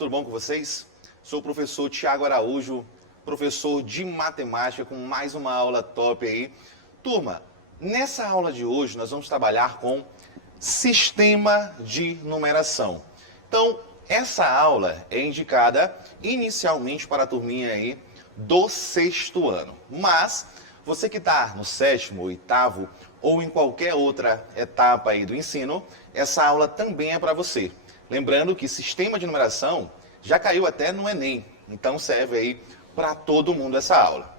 tudo bom com vocês? Sou o professor Tiago Araújo, professor de matemática com mais uma aula top aí. Turma, nessa aula de hoje nós vamos trabalhar com sistema de numeração. Então, essa aula é indicada inicialmente para a turminha aí do 6º ano. Mas você que está no 7º, 8º ou em qualquer outra etapa aí do ensino, essa aula também é para você. Lembrando que sistema de numeração já caiu até no Enem, então serve aí para todo mundo essa aula.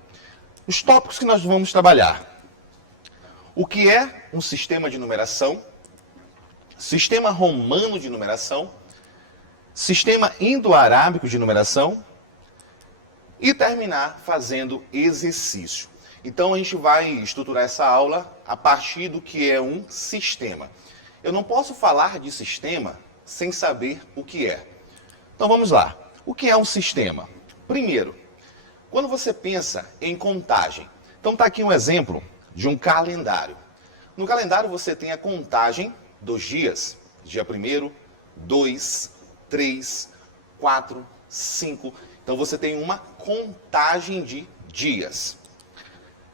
Os tópicos que nós vamos trabalhar. O que é um sistema de numeração? Sistema romano de numeração? Sistema indo-arábico de numeração? E terminar fazendo exercício. Então a gente vai estruturar essa aula a partir do que é um sistema. Eu não posso falar de sistema sem saber o que é. Então vamos lá. O que é um sistema? Primeiro, quando você pensa em contagem. Então está aqui um exemplo de um calendário. No calendário você tem a contagem dos dias. Dia 1º, 2, 3, 4, 5. Então você tem uma contagem de dias.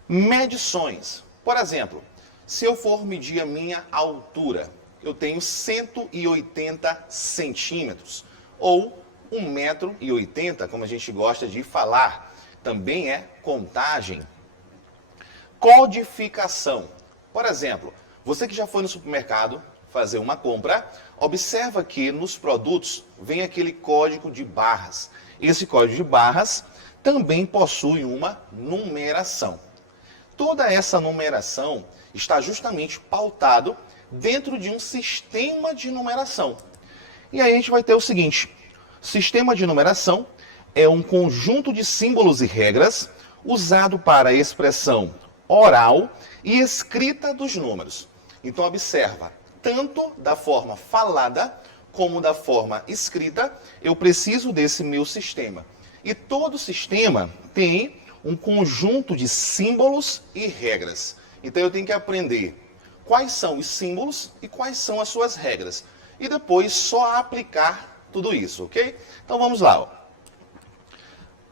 Medições. Por exemplo, se eu for medir a minha altura, eu tenho 180 centímetros. Ou 1,80 m, como a gente gosta de falar. Também é contagem. Codificação. Por exemplo, você que já foi no supermercado fazer uma compra, observa que nos produtos vem aquele código de barras. Esse código de barras também possui uma numeração. Toda essa numeração está justamente pautado dentro de um sistema de numeração. E aí a gente vai ter o seguinte: sistema de numeração é um conjunto de símbolos e regras usado para a expressão oral e escrita dos números. Então observa, tanto da forma falada como da forma escrita, eu preciso desse meu sistema. E todo sistema tem um conjunto de símbolos e regras. Então eu tenho que aprender quais são os símbolos e quais são as suas regras. E depois só aplicar tudo isso, ok? Então vamos lá. Ó.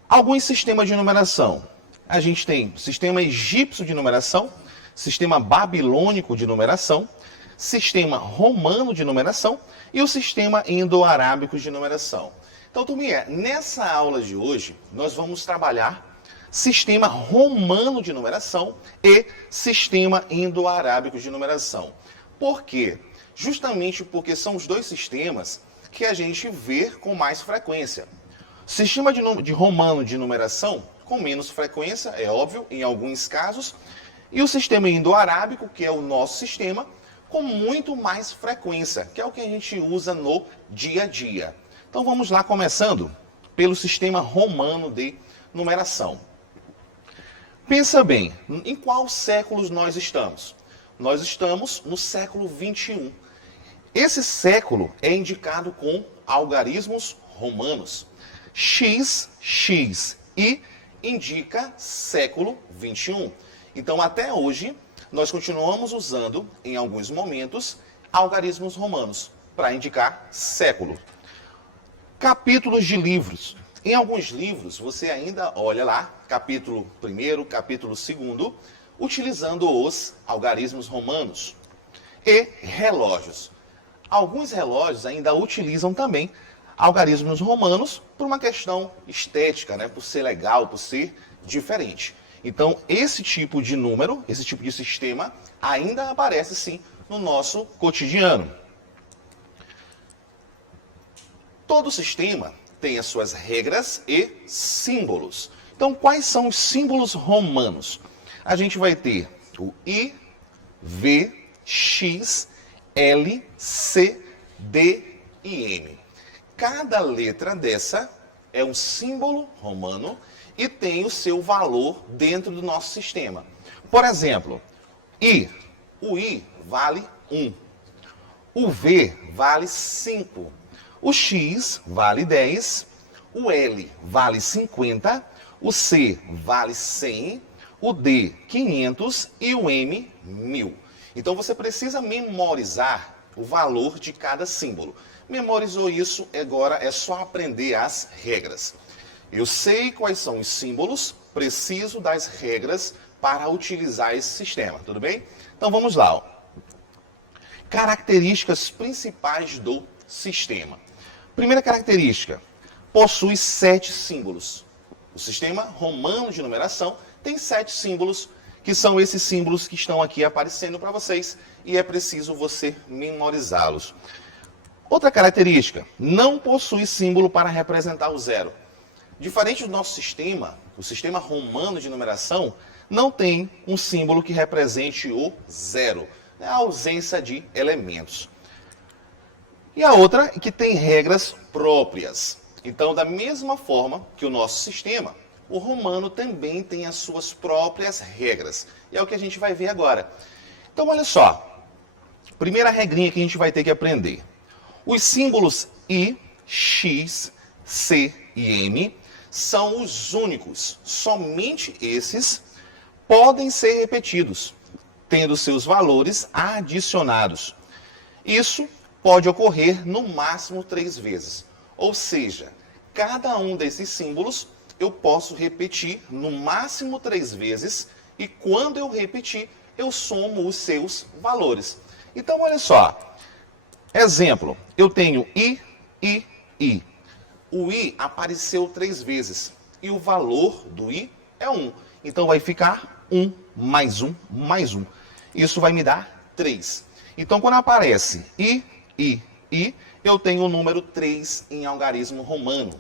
Alguns sistemas de numeração. A gente tem sistema egípcio de numeração, sistema babilônico de numeração, sistema romano de numeração e o sistema indo-arábico de numeração. Então, turminha, nessa aula de hoje, nós vamos trabalhar sistema romano de numeração e sistema indo-arábico de numeração. Por quê? Justamente porque são os dois sistemas que a gente vê com mais frequência. Sistema de romano de numeração, com menos frequência, é óbvio, em alguns casos, e o sistema indo-arábico, que é o nosso sistema, com muito mais frequência, que é o que a gente usa no dia a dia. Então vamos lá, começando pelo sistema romano de numeração. Pensa bem, em qual séculos nós estamos? Nós estamos no século 21. Esse século é indicado com algarismos romanos. XX e indica século 21. Então, até hoje, nós continuamos usando, em alguns momentos, algarismos romanos para indicar século. Capítulos de livros. Em alguns livros, você ainda olha lá, capítulo 1º, capítulo 2º, utilizando os algarismos romanos. E relógios. Alguns relógios ainda utilizam também algarismos romanos por uma questão estética, né? Por ser legal, por ser diferente. Então, esse tipo de número, esse tipo de sistema, ainda aparece sim no nosso cotidiano. Todo sistema tem as suas regras e símbolos. Então, quais são os símbolos romanos? A gente vai ter o I, V, X, L, C, D e M. Cada letra dessa é um símbolo romano e tem o seu valor dentro do nosso sistema. Por exemplo, I. O I vale 1. O V vale 5. O X vale 10. O L vale 50. O C vale 100. O D, 500. E o M, 1000. Então você precisa memorizar o valor de cada símbolo. Memorizou isso, agora é só aprender as regras. Eu sei quais são os símbolos, preciso das regras para utilizar esse sistema, tudo bem? Então vamos lá. Ó. Características principais do sistema. Primeira característica, possui 7 símbolos. O sistema romano de numeração tem 7 símbolos, que são esses símbolos que estão aqui aparecendo para vocês, e é preciso você memorizá-los. Outra característica, não possui símbolo para representar o zero. Diferente do nosso sistema, o sistema romano de numeração não tem um símbolo que represente o zero, é a ausência de elementos. E a outra é que tem regras próprias. Então, da mesma forma que o nosso sistema, o romano também tem as suas próprias regras. E é o que a gente vai ver agora. Então, olha só. Primeira regrinha que a gente vai ter que aprender. Os símbolos I, X, C e M são os únicos. Somente esses podem ser repetidos, tendo seus valores adicionados. Isso pode ocorrer no máximo 3 vezes. Ou seja, cada um desses símbolos eu posso repetir no máximo 3 vezes e quando eu repetir, eu somo os seus valores. Então, olha só. Exemplo, eu tenho I, I, I. O I apareceu 3 vezes e o valor do I é 1. Então, vai ficar 1 mais 1 mais 1. Isso vai me dar 3. Então, quando aparece I, I, eu tenho o número 3 em algarismo romano.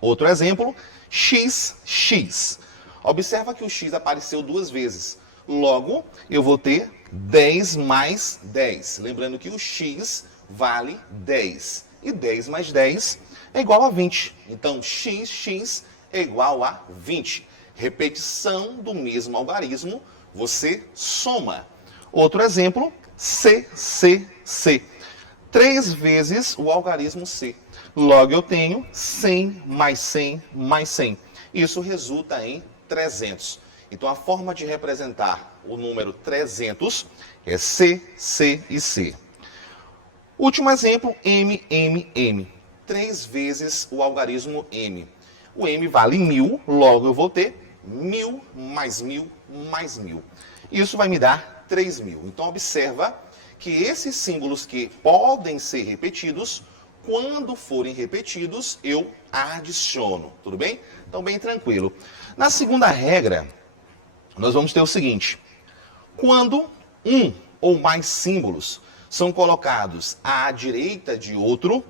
Outro exemplo, X, X. Observa que o X apareceu 2 vezes. Logo, eu vou ter 10 mais 10. Lembrando que o X vale 10. E 10 mais 10 é igual a 20. Então, X, X é igual a 20. Repetição do mesmo algarismo, você soma. Outro exemplo, C, C, C. 3 vezes o algarismo C. Logo, eu tenho 100 mais 100 mais 100. Isso resulta em 300. Então, a forma de representar o número 300 é C, C e C. Último exemplo, M, M, M. 3 vezes o algarismo M. O M vale 1000, logo eu vou ter 1000 mais 1000 mais 1000. Isso vai me dar 3000. Então, observa que esses símbolos que podem ser repetidos, quando forem repetidos, eu adiciono. Tudo bem? Então, bem tranquilo. Na segunda regra, nós vamos ter o seguinte. Quando um ou mais símbolos são colocados à direita de outro,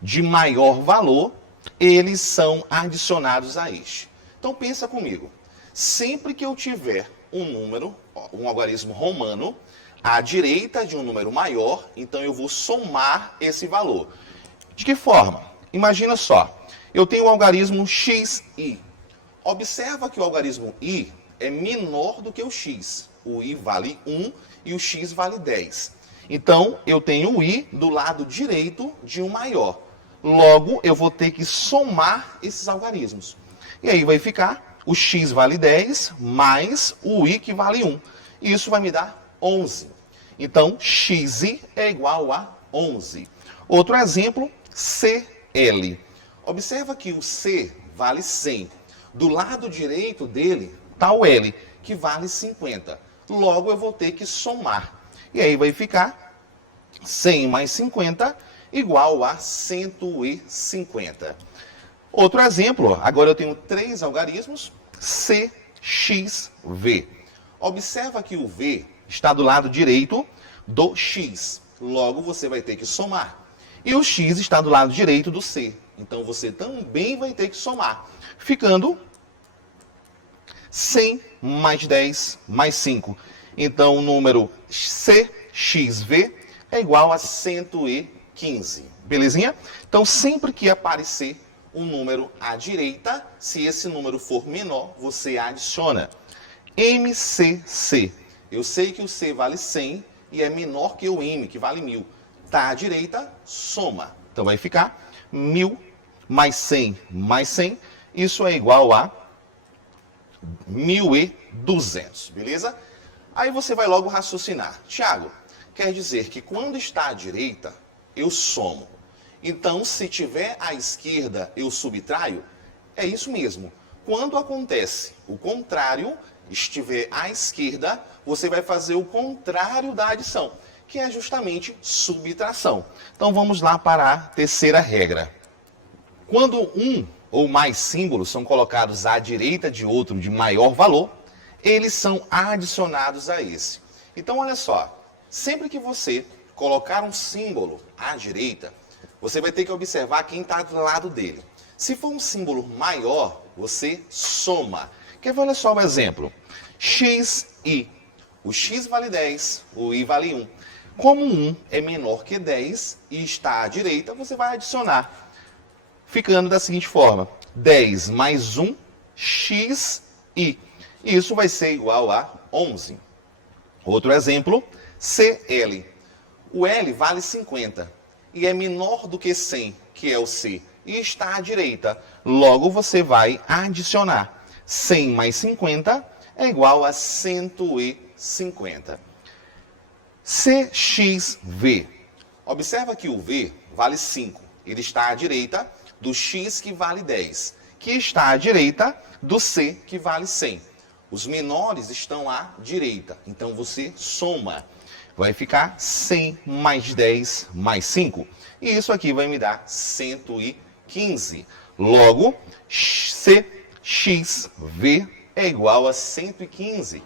de maior valor, eles são adicionados a este. Então, pensa comigo. Sempre que eu tiver um número, um algarismo romano, à direita de um número maior, então eu vou somar esse valor. De que forma? Imagina só, eu tenho o algarismo xi. Observa que o algarismo i é menor do que o x. O i vale 1 e o x vale 10. Então, eu tenho o i do lado direito de um maior. Logo, eu vou ter que somar esses algarismos. E aí vai ficar o x vale 10 mais o i que vale 1. Isso vai me dar 11. Então, xi é igual a 11. Outro exemplo, CL. Observa que o C vale 100. Do lado direito dele está o L, que vale 50. Logo, eu vou ter que somar. E aí vai ficar 100 mais 50 igual a 150. Outro exemplo, agora eu tenho 3 algarismos, C, X, V. Observa que o V está do lado direito do X. Logo, você vai ter que somar. E o X está do lado direito do C. Então, você também vai ter que somar. Ficando 100 mais 10 mais 5. Então, o número CXV é igual a 115. Belezinha? Então, sempre que aparecer um número à direita, se esse número for menor, você adiciona. MCC. Eu sei que o C vale 100 e é menor que o M, que vale 1000. Está à direita, soma. Então, vai ficar 1000 mais 100 mais 100. Isso é igual a 1200, beleza? Aí você vai logo raciocinar. Tiago, quer dizer que quando está à direita, eu somo. Então, se tiver à esquerda, eu subtraio? É isso mesmo. Quando acontece o contrário, estiver à esquerda, você vai fazer o contrário da adição, que é justamente subtração. Então, vamos lá para a terceira regra. Quando um ou mais símbolos são colocados à direita de outro de maior valor, eles são adicionados a esse. Então, olha só, sempre que você colocar um símbolo à direita, você vai ter que observar quem está do lado dele. Se for um símbolo maior, você soma. Quer ver? Olha só um exemplo. X, I. O X vale 10, o I vale 1. Como 1 é menor que 10 e está à direita, você vai adicionar. Ficando da seguinte forma. 10 mais 1, X, I. Isso vai ser igual a 11. Outro exemplo, CL. O L vale 50 e é menor do que 100, que é o C, e está à direita. Logo, você vai adicionar. 100 mais 50 é igual a 150. CXV. Observa que o V vale 5. Ele está à direita do X, que vale 10, que está à direita do C, que vale 100. Os menores estão à direita, então você soma. Vai ficar 100 mais 10 mais 5. E isso aqui vai me dar 115. Logo, CXV é igual a 115.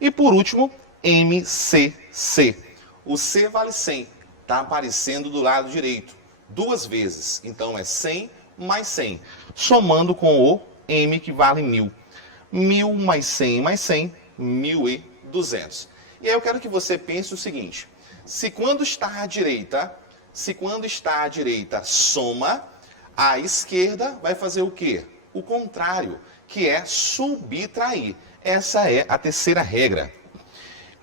E por último, MCC. O C vale 100. Está aparecendo do lado direito. 2 vezes. Então é 100 mais 100. Somando com o M, que vale 1000. 1000 mais 100 mais 100, 1200. E aí eu quero que você pense o seguinte. Se quando está à direita, soma, a esquerda vai fazer o quê? O contrário, que é subtrair. Essa é a terceira regra.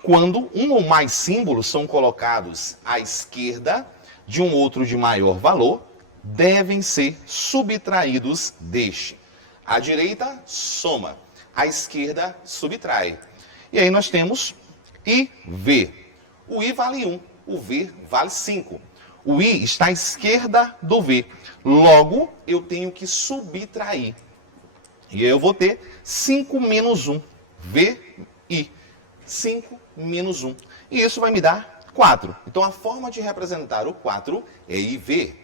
Quando um ou mais símbolos são colocados à esquerda de um outro de maior valor, devem ser subtraídos deste. A direita soma, a esquerda subtrai. E aí nós temos IV. O I vale 1, o V vale 5. O I está à esquerda do V. Logo, eu tenho que subtrair. E aí eu vou ter 5 menos 1. VI. 5 menos 1. E isso vai me dar 4. Então, a forma de representar o 4 é IV.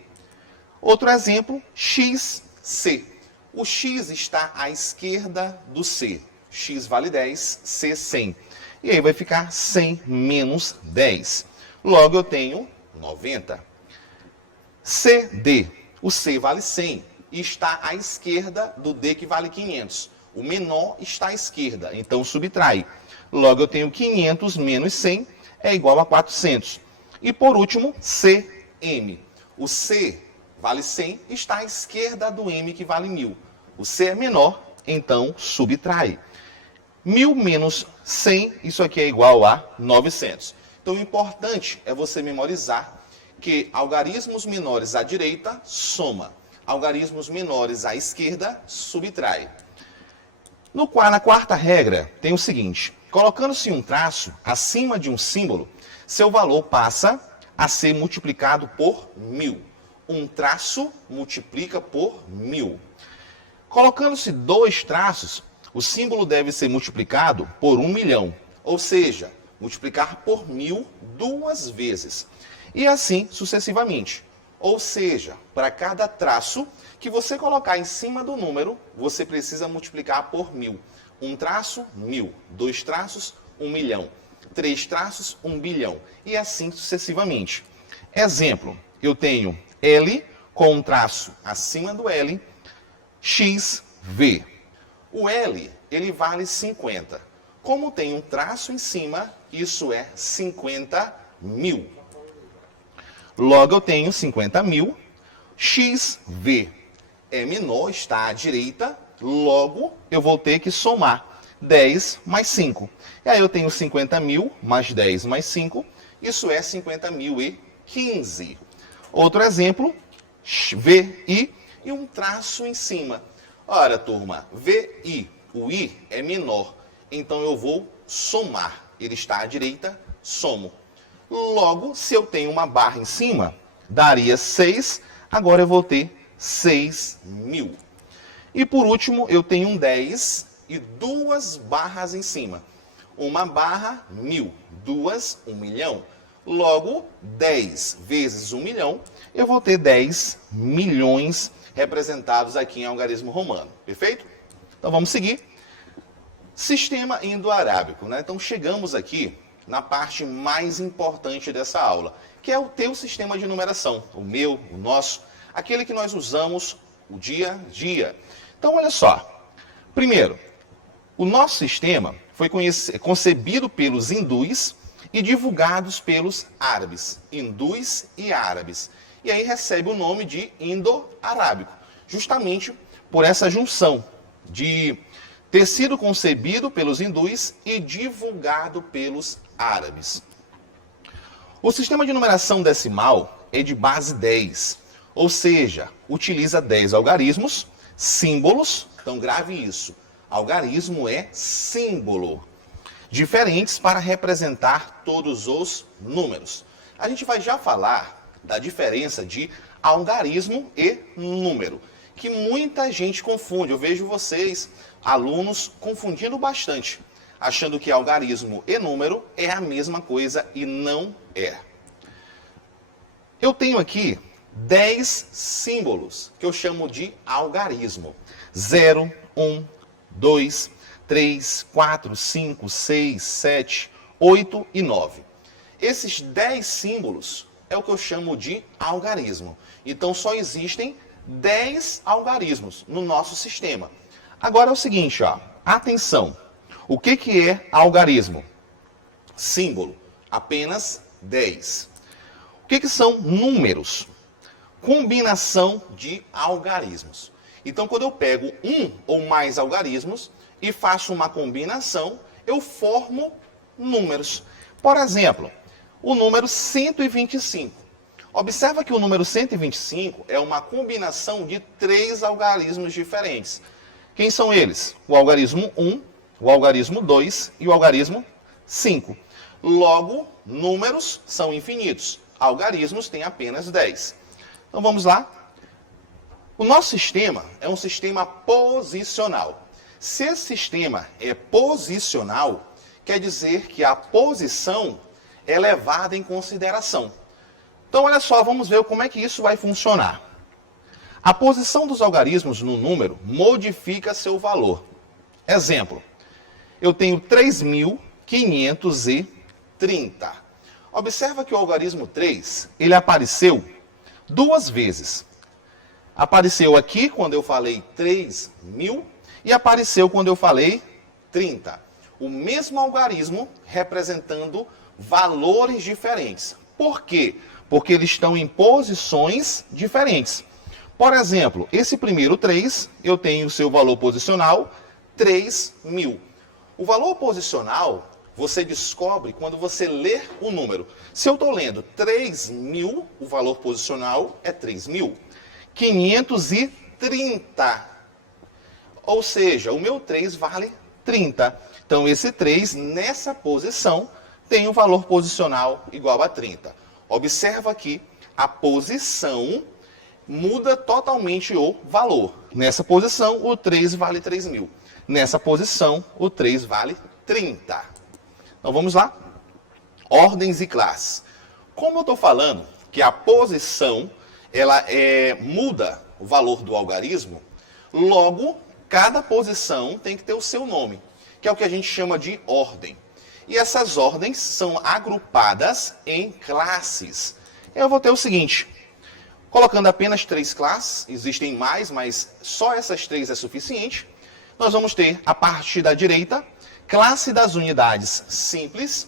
Outro exemplo, XC. O X está à esquerda do C. X vale 10, C 100. E aí vai ficar 100 menos 10. Logo, eu tenho 90. CD. O C vale 100 e está à esquerda do D, que vale 500. O menor está à esquerda, então subtrai. Logo, eu tenho 500 menos 100 é igual a 400. E por último, CM. O C vale 100 e está à esquerda do M, que vale 1000. O C é menor, então subtrai. 1000 menos 100, isso aqui é igual a 900. Então, o importante é você memorizar que algarismos menores à direita, soma. Algarismos menores à esquerda, subtrai. Na quarta regra, tem o seguinte. Colocando-se um traço acima de um símbolo, seu valor passa a ser multiplicado por 1000. Um traço multiplica por 1000. Colocando-se 2 traços, o símbolo deve ser multiplicado por 1.000.000. Ou seja, multiplicar por 1000 2 vezes. E assim sucessivamente. Ou seja, para cada traço que você colocar em cima do número, você precisa multiplicar por 1000. Um traço, 1000. 2 traços, 1.000.000. 3 traços, 1.000.000.000. E assim sucessivamente. Exemplo, eu tenho L com um traço acima do L, XV. O L, ele vale 50. Como tem um traço em cima, isso é 50.000. Logo, eu tenho 50.000. XV é menor, está à direita. Logo, eu vou ter que somar 10 mais 5. E aí eu tenho 50.000 mais 10 mais 5. Isso é 50.015. Outro exemplo, VI e um traço em cima. Ora, turma, VI, o I é menor. Então eu vou somar. Ele está à direita, somo. Logo, se eu tenho uma barra em cima, daria 6 Agora eu vou ter 6.000. E por último, eu tenho um 10 e duas barras em cima. Uma barra, 1.000. Duas, 1 milhão. Logo, 10 vezes 1 milhão, eu vou ter 10 milhões representados aqui em algarismo romano. Perfeito? Então vamos seguir. Sistema indo-arábico, né? Então chegamos aqui na parte mais importante dessa aula, que é o teu sistema de numeração, o meu, o nosso, aquele que nós usamos o dia a dia. Então olha só, primeiro, o nosso sistema foi concebido pelos hindus e divulgados pelos árabes, hindus e árabes. E aí recebe o nome de indo-arábico, justamente por essa junção de ter sido concebido pelos hindus e divulgado pelos árabes. O sistema de numeração decimal é de base 10, ou seja, utiliza 10 algarismos, símbolos, então grave isso, algarismo é símbolo, diferentes para representar todos os números. A gente vai já falar da diferença de algarismo e número, que muita gente confunde. Eu vejo vocês, alunos, confundindo bastante, achando que algarismo e número é a mesma coisa e não é. Eu tenho aqui 10 símbolos que eu chamo de algarismo. 0, 1, 2, 3, 4, 5, 6, 7, 8 e 9. Esses 10 símbolos é o que eu chamo de algarismo. Então só existem 10 algarismos no nosso sistema. Agora é o seguinte, ó, atenção. O que é algarismo? Símbolo, apenas 10. O que são números? Combinação de algarismos. Então quando eu pego um ou mais algarismos e faço uma combinação, eu formo números. Por exemplo, o número 125. Observa que o número 125 é uma combinação de 3 algarismos diferentes. Quem são eles? O algarismo 1, o algarismo 2 e o algarismo 5. Logo, números são infinitos. Algarismos têm apenas 10. Então vamos lá. O nosso sistema é um sistema posicional. Se esse sistema é posicional, quer dizer que a posição é levada em consideração. Então, olha só, vamos ver como é que isso vai funcionar. A posição dos algarismos no número modifica seu valor. Exemplo, eu tenho 3.530. Observa que o algarismo 3, ele apareceu 2 vezes. Apareceu aqui quando eu falei 3.000 e apareceu quando eu falei 30. O mesmo algarismo representando valores diferentes. Por quê? Porque eles estão em posições diferentes. Por exemplo, esse primeiro 3, eu tenho o seu valor posicional 3.000. O valor posicional você descobre quando você ler o número. Se eu estou lendo 3.000, o valor posicional é 3.000. 530. Ou seja, o meu 3 vale 30. Então, esse 3, nessa posição, tem um valor posicional igual a 30. Observa que a posição muda totalmente o valor. Nessa posição, o 3 vale 3.000. Nessa posição, o 3 vale 30. Então, vamos lá. Ordens e classes. Como eu estou falando que a posição ela muda o valor do algarismo, logo, cada posição tem que ter o seu nome, que é o que a gente chama de ordem. E essas ordens são agrupadas em classes. Eu vou ter o seguinte, colocando apenas 3 classes, existem mais, mas só essas 3 é suficiente. Nós vamos ter, a partir da direita, classe das unidades simples,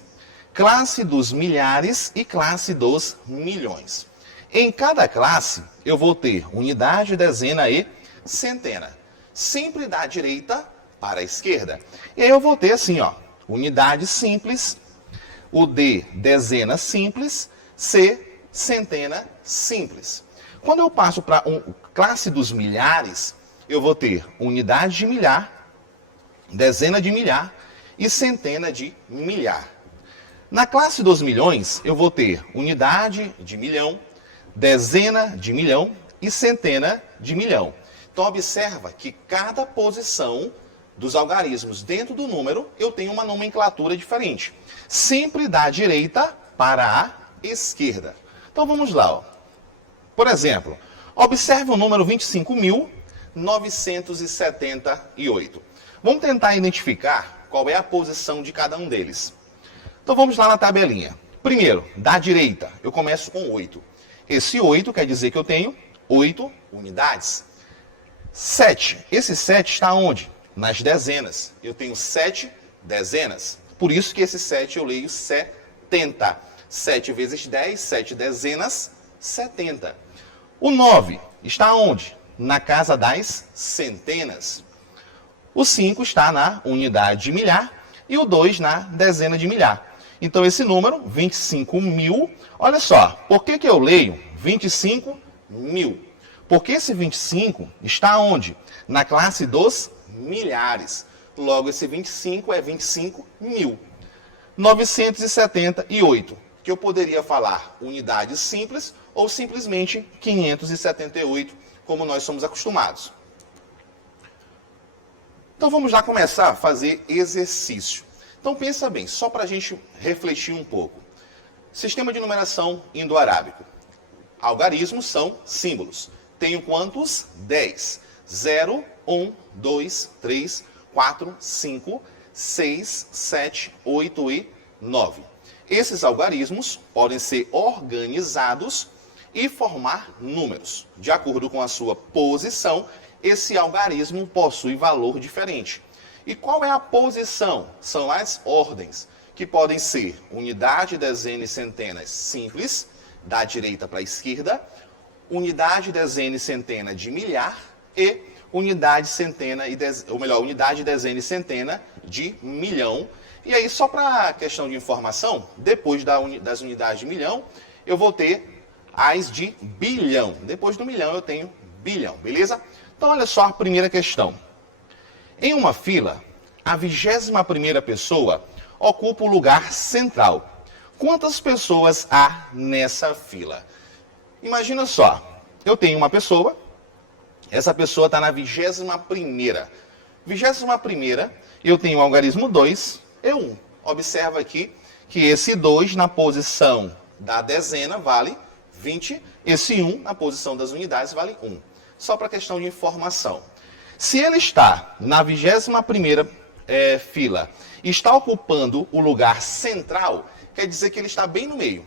classe dos milhares e classe dos milhões. Em cada classe, eu vou ter unidade, dezena e centena. Sempre da direita para a esquerda. E aí eu vou ter assim, ó, unidade simples, o D, dezena simples, C, centena simples. Quando eu passo para classe dos milhares, eu vou ter unidade de milhar, dezena de milhar e centena de milhar. Na classe dos milhões, eu vou ter unidade de milhão, dezena de milhão e centena de milhão. Então, observa que cada posição dos algarismos dentro do número, eu tenho uma nomenclatura diferente. Sempre da direita para a esquerda. Então, vamos lá. Ó. Por exemplo, observe o número 25.978. Vamos tentar identificar qual é a posição de cada um deles. Então, vamos lá na tabelinha. Primeiro, da direita, eu começo com 8. Esse 8 quer dizer que eu tenho 8 unidades. 7. Esse 7 está onde? Nas dezenas. Eu tenho 7 dezenas. Por isso que esse 7 eu leio 70. 7 vezes 10, 7 dezenas, 70. O 9 está onde? Na casa das centenas. O 5 está na unidade de milhar e o 2 na dezena de milhar. Então, esse número, 25.000, olha só, por que eu leio 25.000? Porque esse 25 está onde? Na classe dos milhares. Logo, esse 25 é 25.000. 978, que eu poderia falar unidade simples ou simplesmente 578, como nós somos acostumados. Então, vamos lá começar a fazer exercício. Então, pensa bem, só para a gente refletir um pouco. Sistema de numeração indo-arábico. Algarismos são símbolos. Tenho quantos? 10. 0, 1, 2, 3, 4, 5, 6, 7, 8 e 9. Esses algarismos podem ser organizados e formar números. De acordo com a sua posição, esse algarismo possui valor diferente. E qual é a posição? São as ordens, que podem ser unidade, dezena e centenas simples, da direita para a esquerda, unidade, dezena e centena de milhar e unidade, unidade, dezena e centena de milhão. E aí, só para questão de informação, depois das unidades de milhão, eu vou ter as de bilhão. Depois do milhão, eu tenho bilhão, beleza? Então, olha só a primeira questão. Em uma fila, a 21ª pessoa ocupa o lugar central. Quantas pessoas há nessa fila? Imagina só, eu tenho uma pessoa, essa pessoa está na 21ª. 21ª, eu tenho o algarismo 2 e 1. Observa aqui que esse 2 na posição da dezena vale 20, esse 1 na posição das unidades vale 1. Só para questão de informação. Se ele está na 21ª fila e está ocupando o lugar central, quer dizer que ele está bem no meio.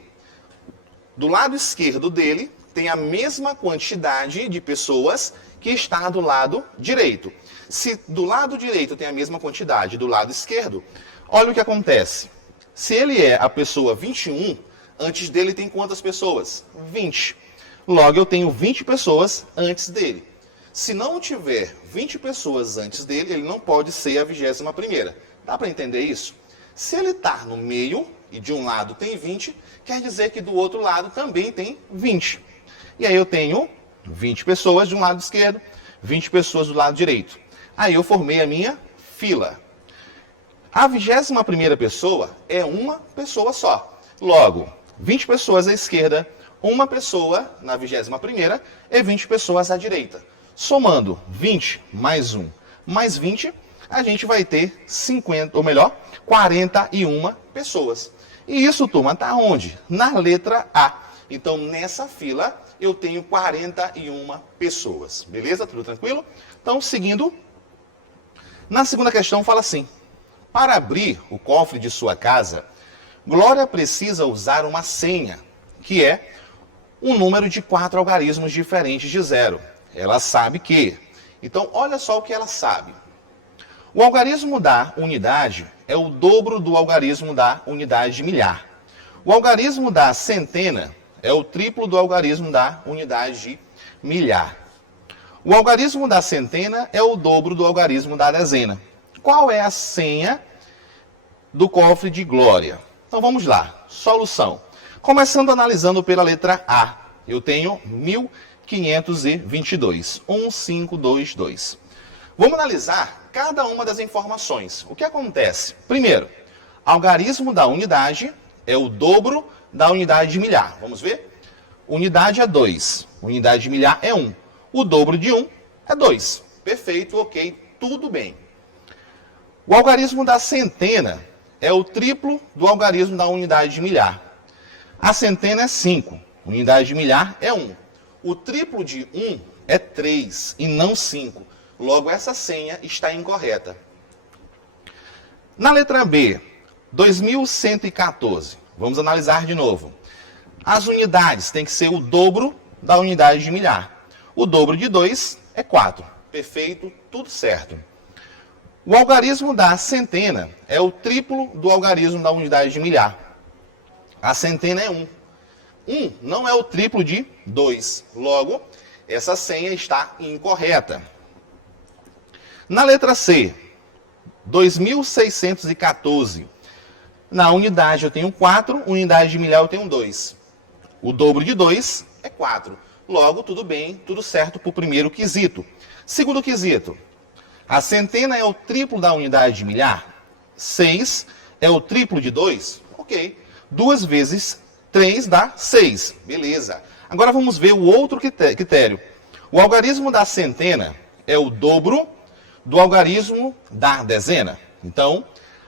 Do lado esquerdo dele tem a mesma quantidade de pessoas que está do lado direito. Se do lado direito tem a mesma quantidade do lado esquerdo, olha o que acontece. Se ele é a pessoa 21, antes dele tem quantas pessoas? 20. Logo, eu tenho 20 pessoas antes dele. Se não tiver 20 pessoas antes dele, ele não pode ser a 21ª. Dá para entender isso? Se ele está no meio, e de um lado tem 20, quer dizer que do outro lado também tem 20. E aí eu tenho 20 pessoas de um lado esquerdo, 20 pessoas do lado direito. Aí eu formei a minha fila. A 21ª pessoa é uma pessoa só. Logo, 20 pessoas à esquerda, uma pessoa na 21ª e 20 pessoas à direita. Somando 20 mais 1 mais 20, a gente vai ter 50, ou melhor, 41 pessoas. E isso, turma, está onde? Na letra A. Então, nessa fila, eu tenho 41 pessoas. Beleza? Tudo tranquilo? Então, seguindo. Na segunda questão, fala assim. Para abrir o cofre de sua casa, Glória precisa usar uma senha, que é um número de 4 algarismos diferentes de 0. Ela sabe que. Então, olha só o que ela sabe. O algarismo da unidade é o dobro do algarismo da unidade de milhar. O algarismo da centena é o triplo do algarismo da unidade de milhar. O algarismo da centena é o dobro do algarismo da dezena. Qual é a senha do cofre de Glória? Então vamos lá. Solução. Começando analisando pela letra A. Eu tenho 1522. 1522. Vamos analisar cada uma das informações. O que acontece? Primeiro, algarismo da unidade é o dobro da unidade de milhar. Vamos ver? Unidade é 2. unidade de milhar é 1. O dobro de 1 é 2. Perfeito, ok, tudo bem. O algarismo da centena é o triplo do algarismo da unidade de milhar. A centena é 5, unidade de milhar é 1. O triplo de 1 é 3 e não 5. Logo, essa senha está incorreta. Na letra B, 2114, vamos analisar de novo. As unidades têm que ser o dobro da unidade de milhar. O dobro de 2 é 4. Perfeito, tudo certo. O algarismo da centena é o triplo do algarismo da unidade de milhar. A centena é 1. 1 não é o triplo de 2. Logo, essa senha está incorreta. Na letra C, 2614. Na unidade eu tenho 4, unidade de milhar eu tenho 2. O dobro de 2 é 4. Logo, tudo bem, tudo certo para o primeiro quesito. Segundo quesito. A centena é o triplo da unidade de milhar? 6 é o triplo de 2? Ok. 2 vezes 3 dá 6. Beleza. Agora vamos ver o outro critério. O algarismo da centena é o dobro do algarismo da dezena. Então,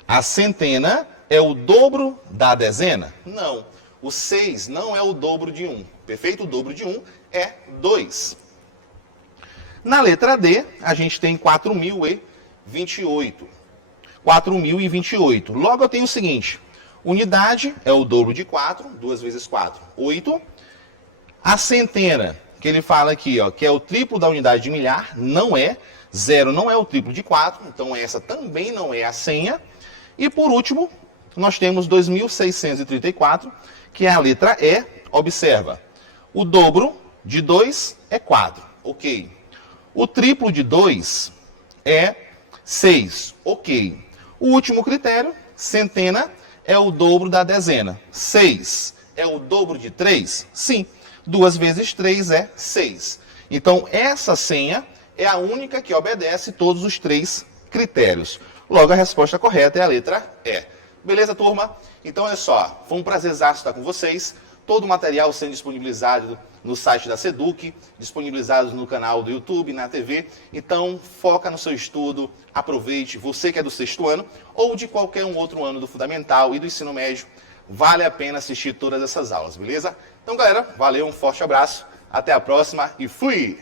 a centena é o dobro da dezena? Não. O 6 não é o dobro de 1. Perfeito? O dobro de 1 é 2. Na letra D, a gente tem 4028. 4028. Logo eu tenho o seguinte. Unidade é o dobro de 4. 2 vezes 4, 8. A centena, que ele fala aqui, ó, que é o triplo da unidade de milhar, não é. 0 não é o triplo de 4. Então essa também não é a senha. E por último, nós temos 2634, que é a letra E. Observa. O dobro de 2 é 4. Ok. O triplo de 2 é 6. Ok. O último critério, centena, é o dobro da dezena. 6 é o dobro de 3? Sim. 2 vezes 3 é 6. Então, essa senha é a única que obedece todos os 3 critérios. Logo, a resposta correta é a letra E. Beleza, turma? Então, olha só. Foi um prazerzaço estar com vocês. Todo o material sendo disponibilizado no site da Seduc, disponibilizados no canal do YouTube, na TV. Então, foca no seu estudo, aproveite. Você que é do 6º ano ou de qualquer um outro ano do Fundamental e do Ensino Médio, vale a pena assistir todas essas aulas, beleza? Então, galera, valeu, um forte abraço, até a próxima e fui!